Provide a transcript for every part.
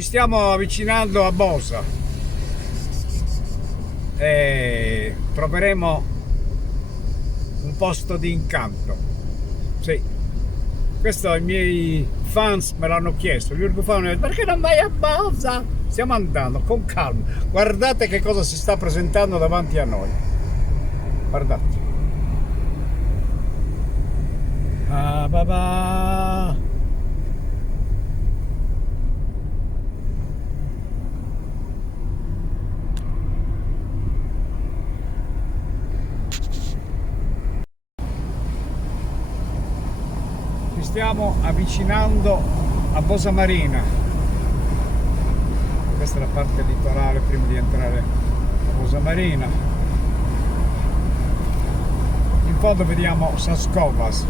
Ci stiamo avvicinando a Bosa e troveremo un posto di incanto. Sì, questo i miei fans me l'hanno chiesto. Gli unico fan mi ha detto: perché non vai a Bosa? Stiamo andando con calma. Guardate che cosa si sta presentando davanti a noi. Guardate. Ah, babà. Ci stiamo avvicinando a Bosa Marina. Questa è la parte litorale prima di entrare a Bosa Marina. In fondo vediamo Saskovas.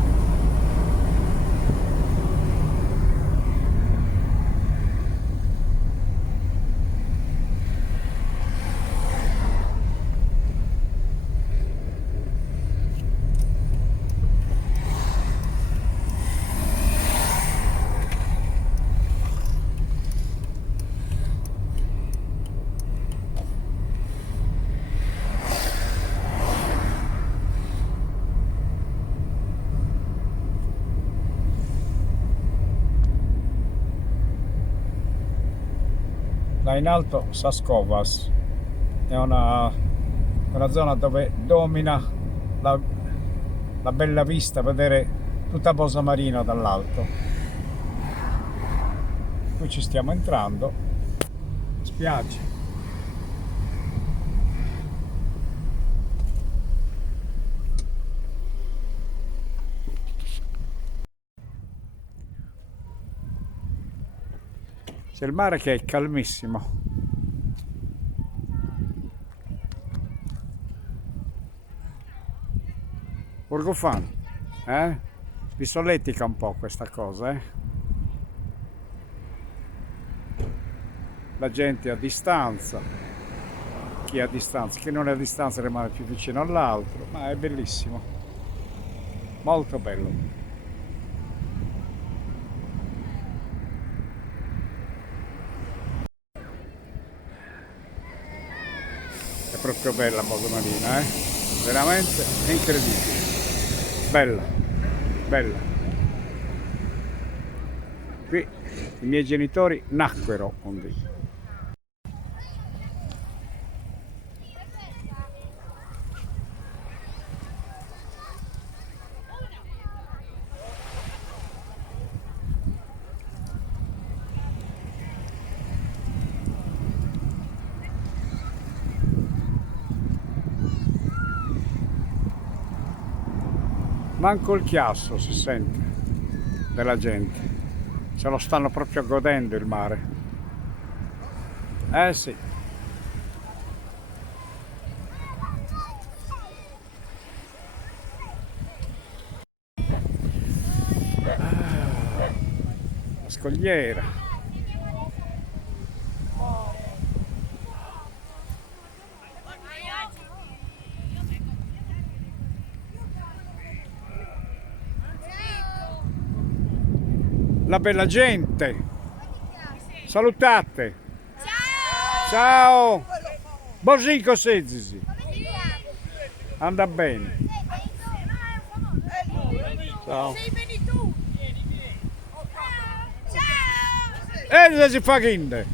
Là in alto Saskovas è una zona dove domina la bella vista, vedere tutta Bosa Marina dall'alto. Qui ci stiamo entrando, spiaggia. C'è il mare che è calmissimo. Borgofan, vi solletica un po' questa cosa, La gente a distanza, chi è a distanza, chi non è a distanza rimane più vicino all'altro, ma è bellissimo, molto bello. È proprio bella Bosa Marina, veramente incredibile, bella, bella. Qui i miei genitori nacquero un dì. Manco il chiasso si sente della gente, se lo stanno proprio godendo il mare. Eh sì. La scogliera. La bella gente. Salutate. Ciao. Bosico Sezisi. Anda bene. Ciao. E si fa chinde.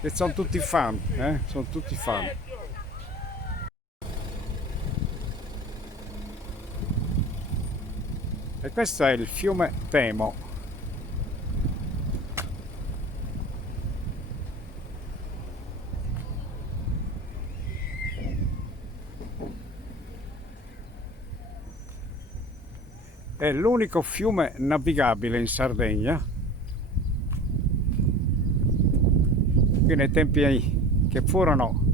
E sono tutti fan, Sono tutti fan. E questo è il fiume Temo. È l'unico fiume navigabile in Sardegna. Qui nei tempi che furono,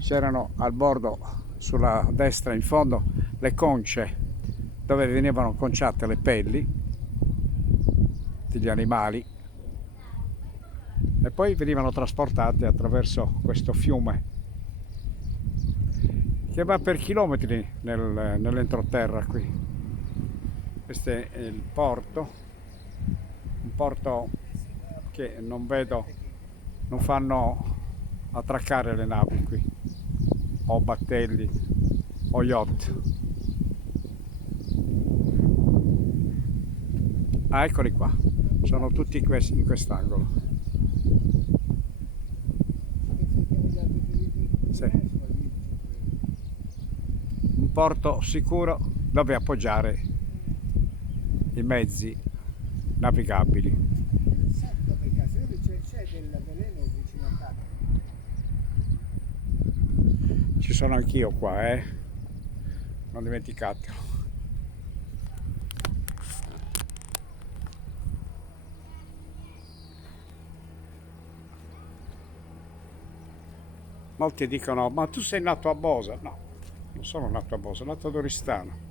c'erano al bordo, sulla destra in fondo, le conce dove venivano conciate le pelli degli animali e poi venivano trasportate attraverso questo fiume che va per chilometri nell'entroterra qui. Questo è il porto. un porto che non vedo, non fanno attraccare le navi qui, o battelli o yacht. Ah, eccoli qua, sono tutti in quest'angolo. Sì. Un porto sicuro dove appoggiare i mezzi navigabili. C'è del veleno vicino a casa. Ci sono anch'io qua, non dimenticatelo. Molti dicono, ma tu sei nato a Bosa? No, non sono nato a Bosa, sono nato ad Oristano.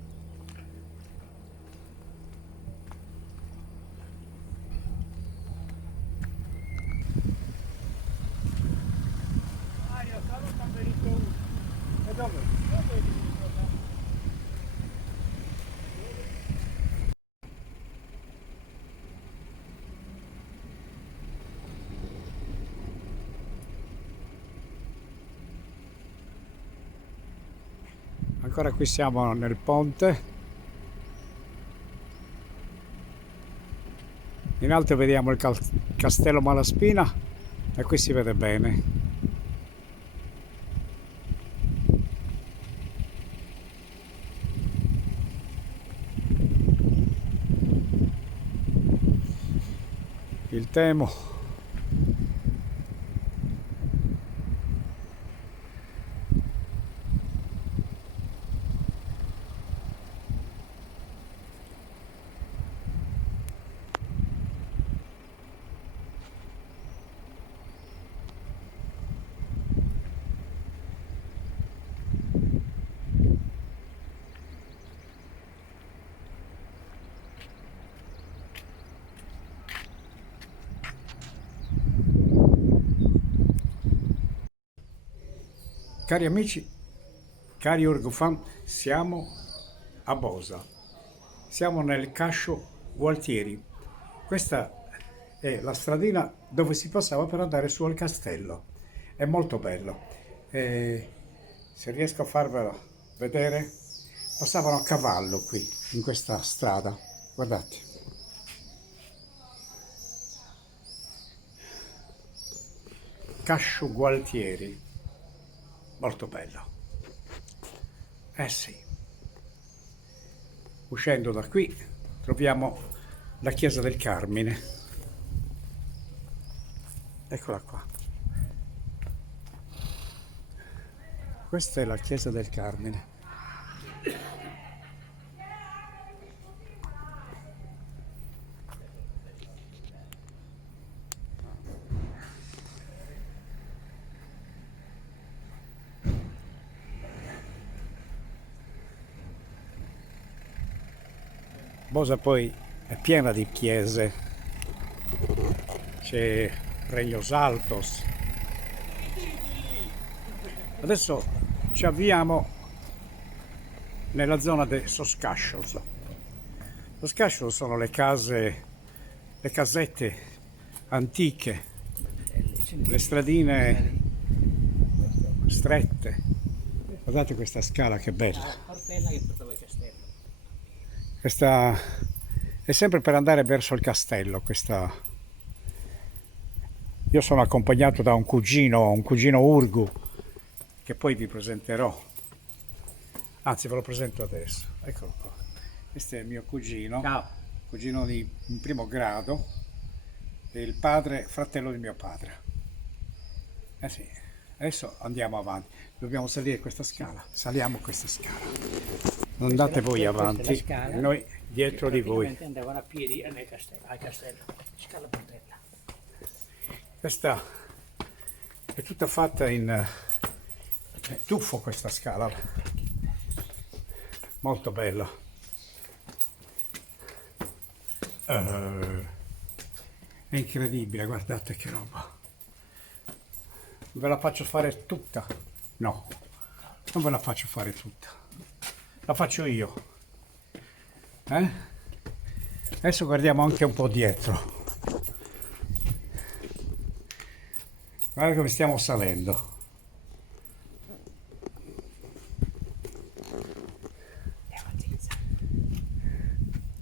Io stavo camperito uno. E dove? Ancora qui siamo nel ponte. In alto vediamo il castello Malaspina e qui si vede bene. Il Temo. Cari amici, cari Urgufan, siamo a Bosa, siamo nel Cascio Gualtieri. Questa è la stradina dove si passava per andare su al castello, è molto bello. Se riesco a farvelo vedere, passavano a cavallo qui, in questa strada, guardate. Cascio Gualtieri. Molto bello. Eh sì. Uscendo da qui troviamo la chiesa del Carmine. Eccola qua. Questa è la chiesa del Carmine. Bosa poi è piena di chiese, c'è Regnos Altos. Adesso ci avviamo nella zona dei Soscascios. Soscascios sono le case, le casette antiche, le stradine strette. Guardate questa scala che bella. Questa è sempre per andare verso il castello. Io sono accompagnato da un cugino Urgu, che poi vi presenterò. Anzi, ve lo presento adesso. Eccolo qua. Questo è il mio cugino. Ciao. Cugino di in primo grado, e il fratello di mio padre. Eh sì, adesso andiamo avanti. Dobbiamo salire questa scala. Saliamo questa scala. Non andate voi avanti, scala, noi dietro di voi. Andavano a piedi al castello, scala portella. Questa è tutta fatta in tuffo, questa scala, molto bella. È incredibile, guardate che roba. Ve la faccio fare tutta? No, non ve la faccio fare tutta. La faccio io. Adesso guardiamo anche un po' dietro. Guarda come stiamo salendo. Andiamo a zig-zag.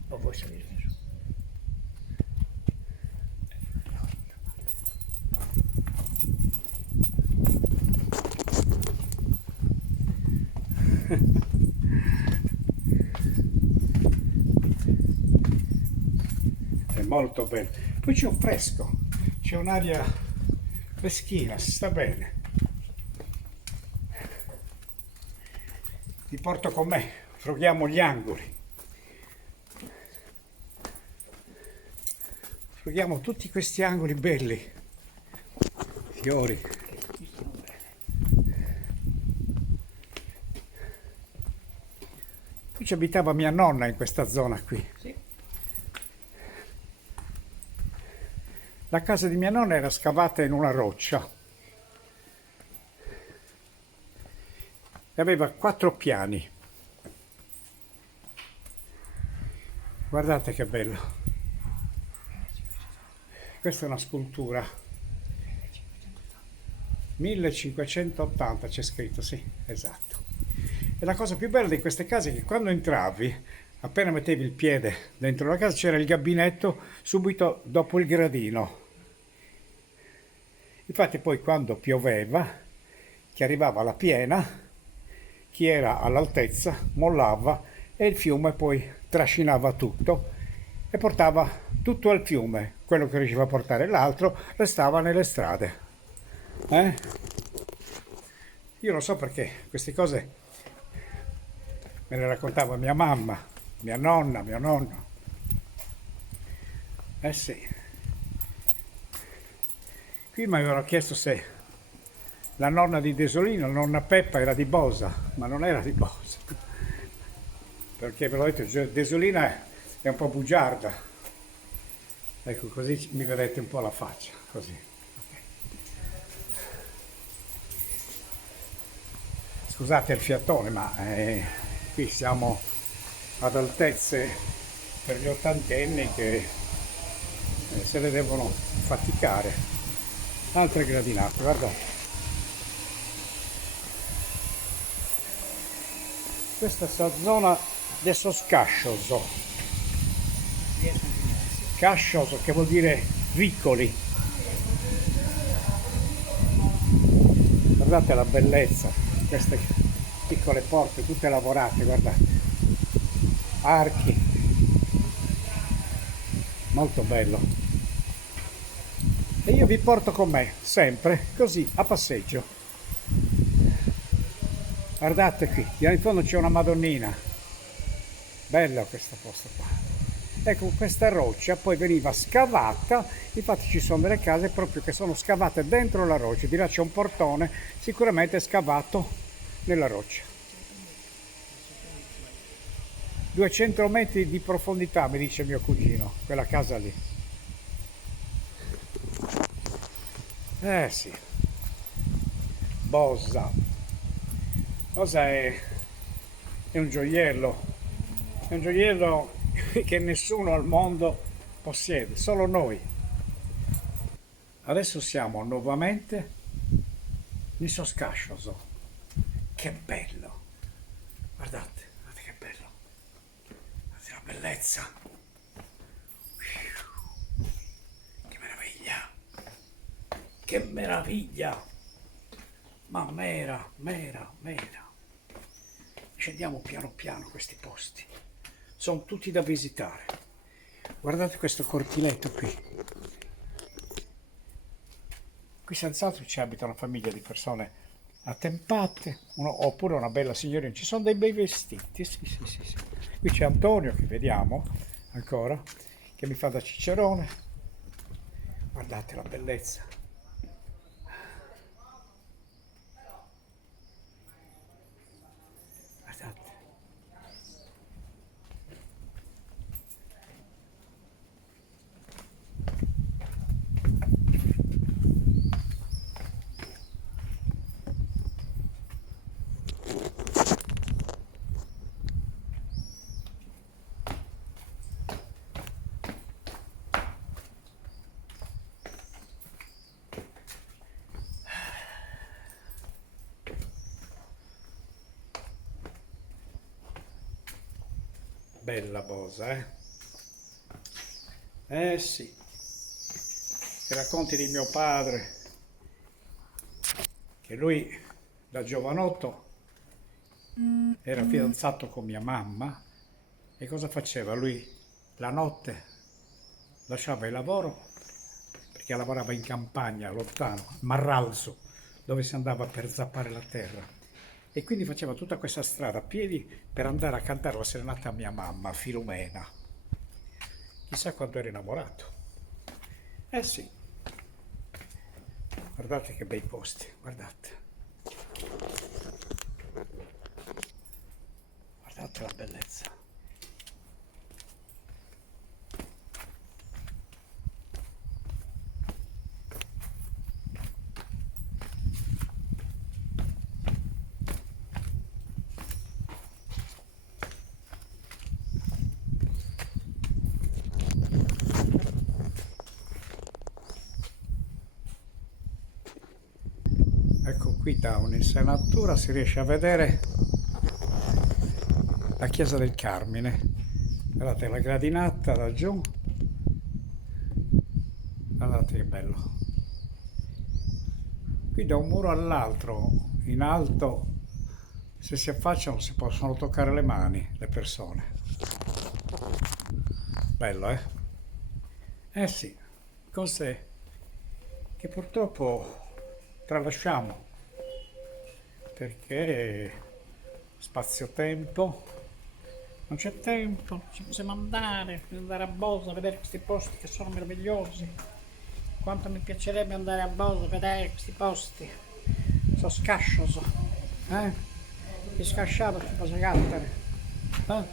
O vuoi salire su? È molto bello. Poi c'è un fresco, c'è un'aria freschina, si sta bene. Ti porto con me, frughiamo gli angoli. Frughiamo tutti questi angoli belli. Fiori. Qui ci abitava mia nonna in questa zona qui. Sì. La casa di mia nonna era scavata in una roccia e aveva 4 piani. Guardate che bello. Questa è una scultura. 1580 c'è scritto, sì, esatto. E la cosa più bella di queste case è che quando entravi, appena mettevi il piede dentro la casa, c'era il gabinetto subito dopo il gradino. Infatti poi quando pioveva, che arrivava la piena, chi era all'altezza mollava e il fiume poi trascinava tutto e portava tutto al fiume. Quello che riusciva a portare l'altro restava nelle strade. Io lo so perché queste cose me le raccontava mia mamma, mia nonna, mio nonno. Eh sì. Qui mi avevano chiesto se la nonna di Desolino, la nonna Peppa, era di Bosa, ma non era di Bosa. Perché ve l'ho detto, Desolina è un po' bugiarda. Ecco, così mi vedete un po' la faccia, così. Scusate il fiatone, ma qui siamo ad altezze per gli ottantenni che se le devono faticare. Altre gradinate, guardate. Questa è la zona de Scascioso. Cascioso, che vuol dire vicoli. Guardate la bellezza, queste piccole porte, tutte lavorate, guardate. Archi. Molto bello. E io vi porto con me, sempre, così, a passeggio. Guardate qui, di là in fondo c'è una Madonnina. Bello questo posto qua. Ecco, questa roccia poi veniva scavata, infatti ci sono delle case proprio che sono scavate dentro la roccia. Di là c'è un portone, sicuramente scavato nella roccia. 200 metri di profondità, mi dice mio cugino, quella casa lì. Eh sì, Bosa. Bosa è un gioiello che nessuno al mondo possiede, solo noi. Adesso siamo nuovamente in Scascioso. Che bello! Guardate, guardate che bello! Guardate la bellezza! Che meraviglia! Che meraviglia! Ma mera. Scendiamo piano piano questi posti. Sono tutti da visitare. Guardate questo cortiletto qui. Qui senz'altro ci abita una famiglia di persone attempate, oppure una bella signorina. Ci sono dei bei vestiti, sì. Qui c'è Antonio, che vediamo ancora, che mi fa da cicerone. Guardate la bellezza. Guardate. bella posa, eh? Eh sì, i racconti di mio padre, che lui da giovanotto era fidanzato con mia mamma e cosa faceva? Lui la notte lasciava il lavoro perché lavorava in campagna, lontano, a Marralzo, dove si andava per zappare la terra. E quindi faceva tutta questa strada a piedi per andare a cantare la serenata a mia mamma, Filomena. Chissà quanto era innamorato. Eh sì, guardate che bei posti, guardate. Guardate la bellezza. Ecco qui da un'insenatura si riesce a vedere la chiesa del Carmine. Guardate la gradinata da giù. Guardate che bello. Qui da un muro all'altro, in alto, se si affacciano si possono toccare le mani, le persone. Bello, eh? Eh sì, cose che purtroppo tralasciamo perché spazio-tempo, non c'è tempo, ci possiamo andare a Bosa a vedere questi posti che sono meravigliosi. Quanto mi piacerebbe andare a Bosa a vedere questi posti, sono scascioso, È scasciato che posso gattere, Ah.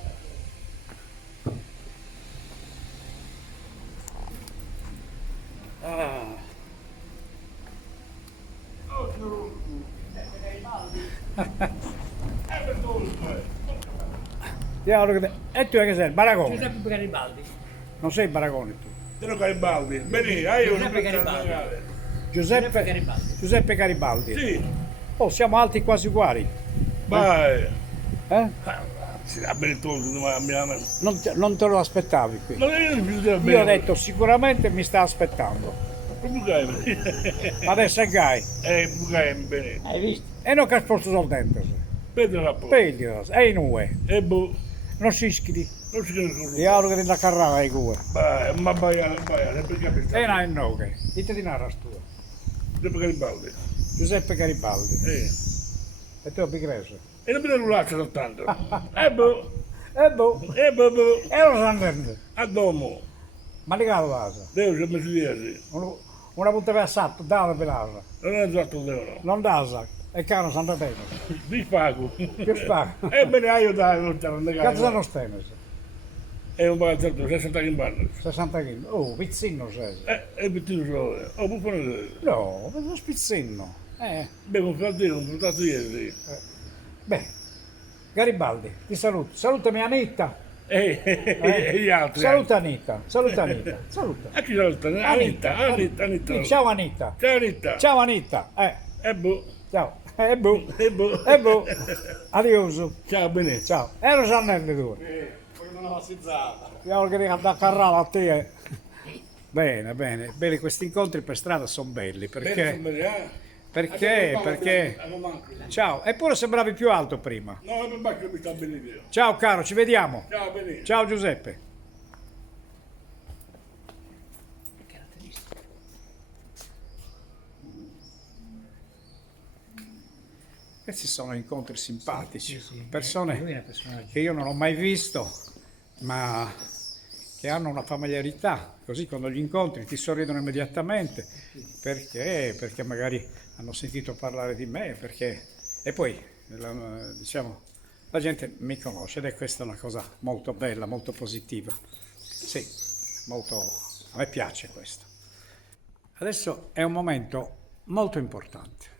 E tu che sei? Baragone? Giuseppe Garibaldi. Non sei Baragone tu? Sono Garibaldi, bene, io Giuseppe Garibaldi. Giuseppe Garibaldi. Giuseppe Garibaldi. Sì, Oh, siamo alti quasi uguali. vai. Eh? Si dà bene tutto, ma Non te lo aspettavi qui. non è più da Io ho bene. detto sicuramente mi sta aspettando. Adesso è gai. Bugai bene. Hai visto? E non che ha sposto sul dente. Vedo la po'. Vedi, è in UE. E boh, Non si iscrivi. non si chiede solo. Io ho che la carrara di UE. Ma vai, sempre capito. E no, no, che. Dite di narra tua. Sempre Garibaldi. Giuseppe Garibaldi. Eh. E tu Pigreso. E non mi rulaccia soltanto. E boh, E boh. boh. E lo sanno. A domo. Ma di casa casa. Devo che mi si dice. Una volta per assalto, dava per l'asa. Non è esatto vero. Non dasa. E caro Santa Tena. Vi pago. Che fa? Bene, io dai, non c'è non Cazzo sono stenes? È un bagazzotto, 60 in barra. 60 kg. Oh, pizzino sei. E pittino solo. Oh, può fare. No, uno spizzino. Beh, un fratello ieri. Beh, Garibaldi, ti saluto. Salutami Anita. E gli altri. Saluta Anita. Saluta Anita. Saluta. A chi saluta? Anita. Ciao Anita. Ciao Anita. Ciao Anita. E boh. Ciao. E boh. E boh. E boh. Adios. Ciao, bene. Ciao. Ero Giannelli tu. Poi una massizzata. Io che devo andare a carrare a te. Bene, bene. Bene, questi incontri per strada sono belli perché... Perché? Ciao, eppure sembravi più alto prima. No, non va che mi sta bene Dio. Ciao caro, ci vediamo. Ciao, bene. Ciao Giuseppe. Caratteristico. Questi sono incontri simpatici, Sì, sì. persone Lui è un personaggio. che io non ho mai visto, ma che hanno una familiarità, così quando gli incontri ti sorridono immediatamente, perché magari hanno sentito parlare di me, e poi diciamo, la gente mi conosce ed è questa una cosa molto bella, molto positiva. Sì, molto, a me piace questo. Adesso è un momento molto importante.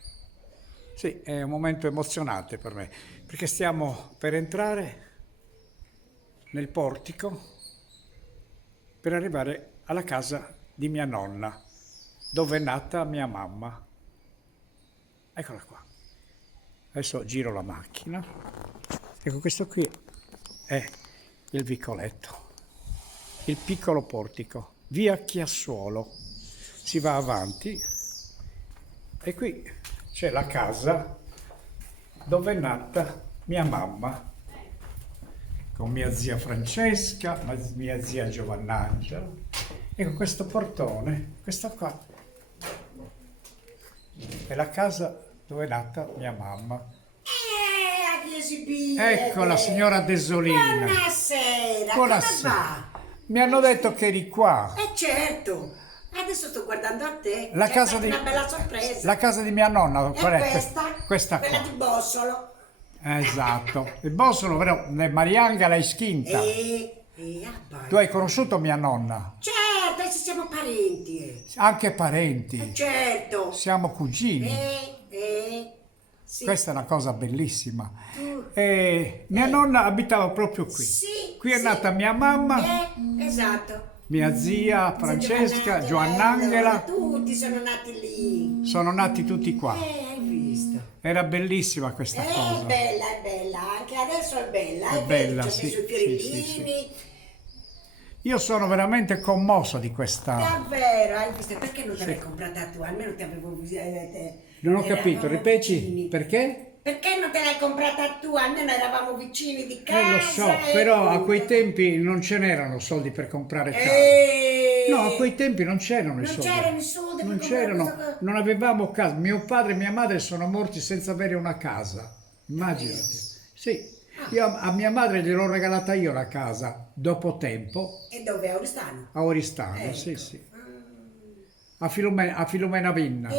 Sì, è un momento emozionante per me, perché stiamo per entrare nel portico per arrivare alla casa di mia nonna, dove è nata mia mamma. Eccola qua. Adesso giro la macchina. Ecco, questo qui è il vicoletto, il piccolo portico, via Chiassuolo. Si va avanti e qui c'è la casa dove è nata mia mamma, con mia zia Francesca, mia zia Giovannangela. Ecco questo portone, questo qua è la casa dove è nata mia mamma. Ecco la signora Desolina. Buonasera, Buonasera. come va? Mi hanno detto che eri qua. Certo, adesso sto guardando a te. La C'è casa stata di una bella sorpresa. La casa di mia nonna, E qual è? questa? Qua. Quella di Bossolo. Esatto. Il bossolo, vero? Marianga l'hai schinta. Tu hai conosciuto mia nonna? Certo, adesso siamo parenti. Anche parenti. Certo. Siamo cugini. Sì. Questa è una cosa bellissima. Tu- Mia nonna abitava proprio qui. Sì, Qui è sì. nata mia mamma, Esatto. mia zia Francesca, Giovannangela. Tutti sono nati lì. Sono nati tutti qua. Hai visto? Era bellissima questa cosa. È bella, anche adesso è bella. È bella, c'è sì, dei suoi sì, fiorellini. Io sono veramente commosso di questa. Davvero, hai visto? Perché non te l'hai comprata tu? Almeno ti avevo Non ho capito, eravamo ripeti, vicini. perché? Perché non te l'hai comprata tu? Almeno eravamo vicini di casa. Lo so, e però a tutto. quei tempi non ce n'erano soldi per comprare casa. No, a quei tempi non c'erano i Non soldi. c'erano i soldi per Non comprare c'erano, questa cosa. non avevamo casa. Mio padre e mia madre sono morti senza avere una casa. Immaginati. Sì, io a mia madre gliel'ho regalata io la casa dopo tempo E dove? A Oristano? a Oristano, sì, sì. A Filomena Vinna.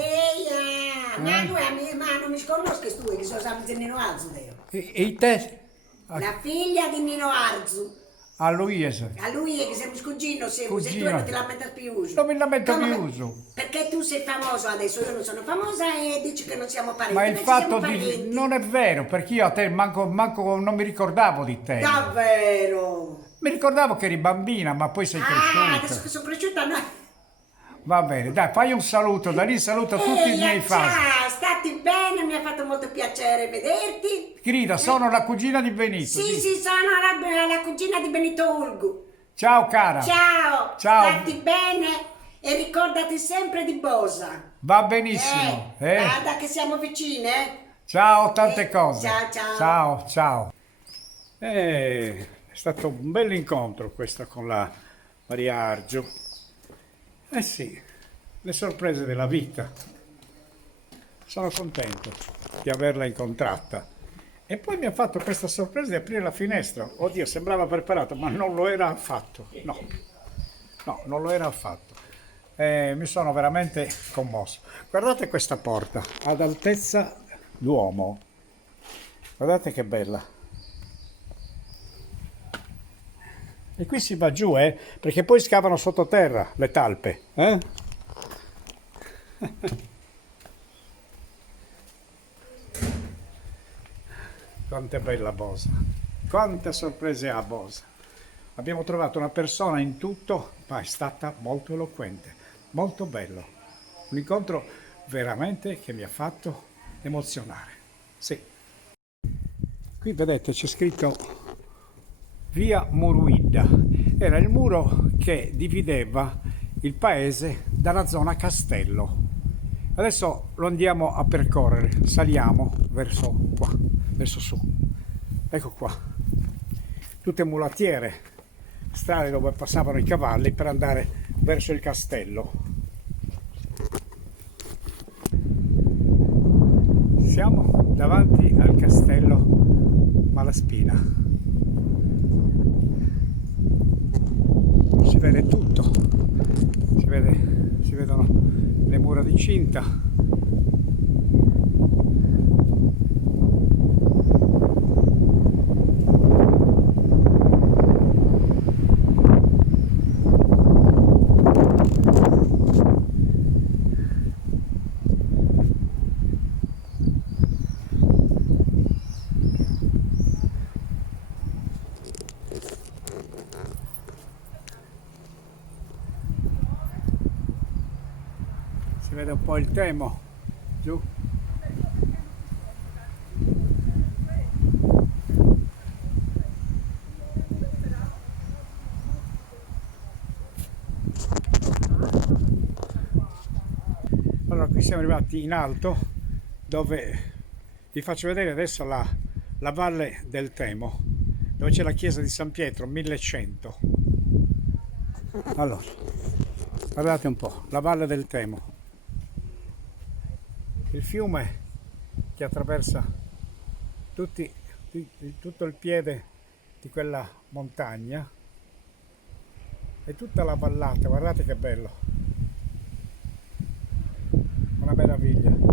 Ma non mi conosci tu, che sono sempre di Nino Arzu. E te? La figlia di Nino Arzu. A Luisa. A lui è che siamo cugino, se tu Cugino. non ti lamenta più. Non mi lamento Come? più. Perché tu sei famoso adesso, io non sono famosa e dici che non siamo parenti. Ma il Invece fatto siamo di... parenti. Non è vero, perché io a te manco non mi ricordavo di te. Davvero? Mi ricordavo che eri bambina, ma poi sei Ah, adesso cresciuta. che sono cresciuta, no. Va bene, dai, fai un saluto, da lì saluto tutti i miei fan. Ciao, stati bene, mi ha fatto molto piacere vederti. Grida, sono la cugina di Benito. Sì, Di- sì, sono la cugina di Benito Ulgu. Ciao cara. Ciao, Ciao. stati bene e ricordati sempre di Bosa. Va benissimo. Guarda che siamo vicine. Ciao, tante cose. Ciao, ciao. Ciao, ciao. È stato un bel incontro questo con la Maria Argio. Eh sì, le sorprese della vita. Sono contento di averla incontrata. E poi mi ha fatto questa sorpresa di aprire la finestra. Oddio, sembrava preparato, ma non lo era affatto. No, non lo era affatto. Mi sono veramente commosso. Guardate questa porta, ad altezza d'uomo. Guardate che bella. E qui si va giù, perché poi scavano sottoterra le talpe, Quanto è bella Bosa, quante sorprese ha Bosa. Abbiamo trovato una persona in tutto, ma è stata molto eloquente, molto bello. Un incontro veramente che mi ha fatto emozionare. Sì. Qui vedete c'è scritto Via Muruidda. Era il muro che divideva il paese dalla zona Castello. Adesso lo andiamo a percorrere, saliamo verso qua, verso su. Ecco qua, tutte mulattiere, strade dove passavano i cavalli per andare verso il castello. Siamo davanti al castello Malaspina. Si vede tutto, si vedono le mura di cinta. Si vede un po' il Temo giù. siamo arrivati in alto, dove vi faccio vedere adesso la valle del Temo, dove c'è la chiesa di San Pietro, 1100. Allora, guardate un po', la valle del Temo, il fiume che attraversa tutto il piede di quella montagna e tutta la vallata. Guardate che bello, una meraviglia.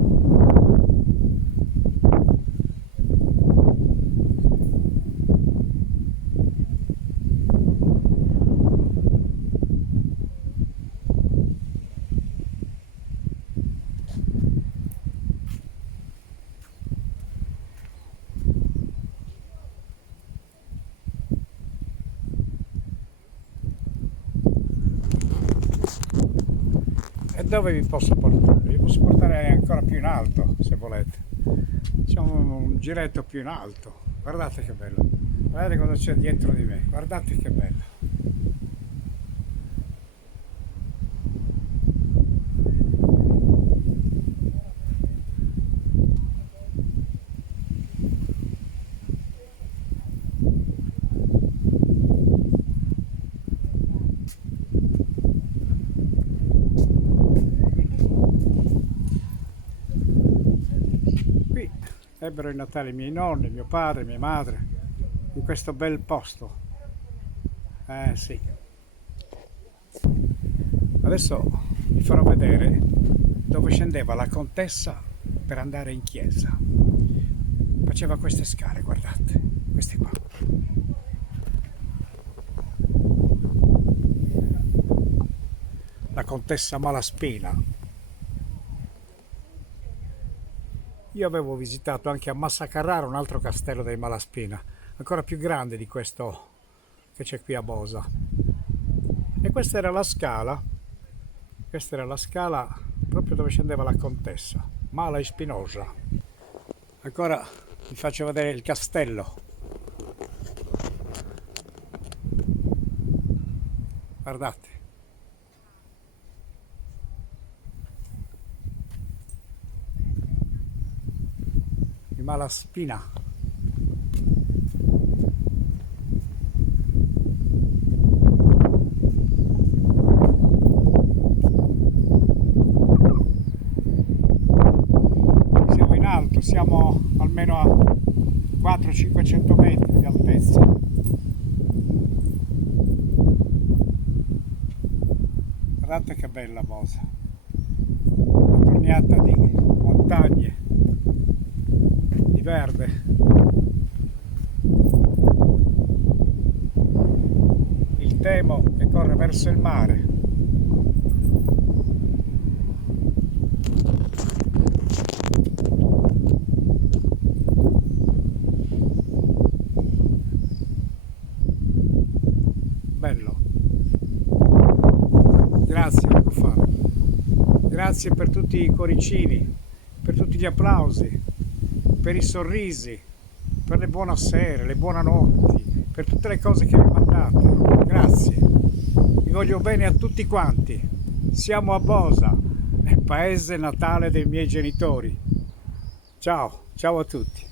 E dove vi posso portare? Vi posso portare ancora più in alto, se volete. Facciamo un giretto più in alto. Guardate che bello. Guardate cosa c'è dietro di me. Guardate che bello. Qui ebbero il Natale i miei nonni, mio padre, mia madre, in questo bel posto. Sì. Adesso vi farò vedere dove scendeva la contessa per andare in chiesa. Faceva queste scale, guardate, queste qua. La contessa Malaspina. Io avevo visitato anche a Massa Carrara un altro castello dei Malaspina, ancora più grande di questo che c'è qui a Bosa. E questa era la scala proprio dove scendeva la contessa, Mala Espinosa. Ancora vi faccio vedere il castello. Guardate. Malaspina. Siamo in alto, siamo almeno a 400-500 metri di altezza. Guardate che bella Bosa, una torniata di montagne, verde. Il Temo che corre verso il mare. Bello. Grazie Ricofano. Grazie per tutti i cuoricini, per tutti gli applausi, per i sorrisi, per le buonasere, le buonanotti, per tutte le cose che mi mandate. Grazie. Vi voglio bene a tutti quanti. Siamo a Bosa, il paese natale dei miei genitori. Ciao, ciao a tutti.